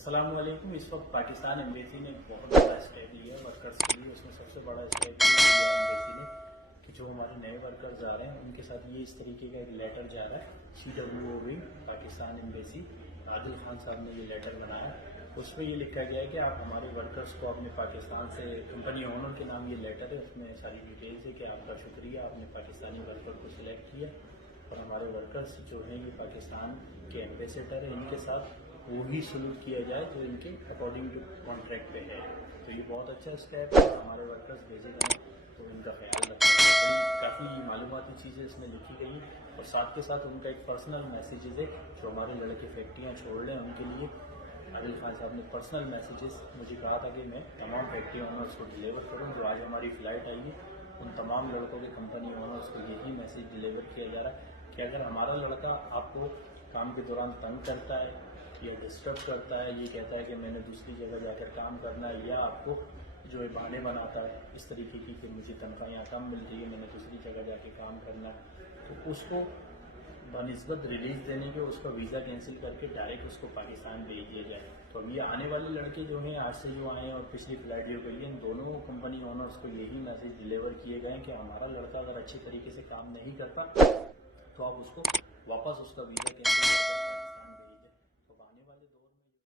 अस्सलाम वालेकुम। इस वक्त पाकिस्तान एम्बेसी ने बहुत बड़ा स्टेप लिया है वर्कर्स के लिए। उसमें सबसे बड़ा स्टेप ये लिया है एम्बेसी ने कि जो हमारे नए वर्कर्स आ रहे हैं उनके साथ ये इस तरीके का एक लेटर जा रहा है। CWO wing Pakistan embassy, Adil Khan साहब ने ये लेटर बनाया। उसमें ये लिखा गया है कि आप हमारे वर्कर्स को अपने पाकिस्तान से, कंपनी ओनर के नाम ये लेटर है, उसमें सारी डिटेल्स है कि आपका शुक्रिया, आपने पाकिस्तानी वर्कर को सिलेक्ट किया और हमारे वर्कर्स जो हैं ये पाकिस्तान के एम्बेसडर हैं, इनके साथ वही सलूक किया जाए जो इनके अकॉर्डिंग टू कॉन्ट्रैक्ट पे है। तो ये बहुत अच्छा स्टेप है। हमारे वर्कर्स भेजे गए तो इनका ख्याल रखना है। काफ़ी मालूमाती चीज़ें इसमें लिखी गई और साथ के साथ उनका एक पर्सनल मैसेजेस है जो हमारे लड़के फैक्ट्रियाँ छोड़ रहे हैं उनके लिए। आदिल खान साहब ने पर्सनल मैसेजेस मुझे कहा था कि मैं तमाम फैक्ट्री ओनर्स को डिलीवर करूँ। जो आज हमारी फ़्लाइट आई है उन तमाम लड़कों के कंपनी ओनर्स को यही मैसेज डिलीवर किया जा रहा है कि अगर हमारा लड़का आपको काम के दौरान तंग करता है या डिस्टर्ब करता है, ये कहता है कि मैंने दूसरी जगह जाकर काम करना है, या आपको जो है बहाने बनाता है इस तरीके की कि मुझे तनख्वाह यहाँ कम मिल रही है, मैंने दूसरी जगह जाके काम करना है, तो उसको बनिस्बत रिलीज देने के उसका वीज़ा कैंसिल करके डायरेक्ट उसको पाकिस्तान भेज दिया जाए। तो अब ये आने वाले लड़के जो हैं आज से जो आए हैं और पिछली फ्लाइट जो के लिए, इन दोनों कंपनी ओनर्स को यही मैसेज डिलीवर किए गए कि हमारा लड़का अगर अच्छे तरीके से काम नहीं करता तो आप उसको वापस उसका वीज़ा कैंसिल कर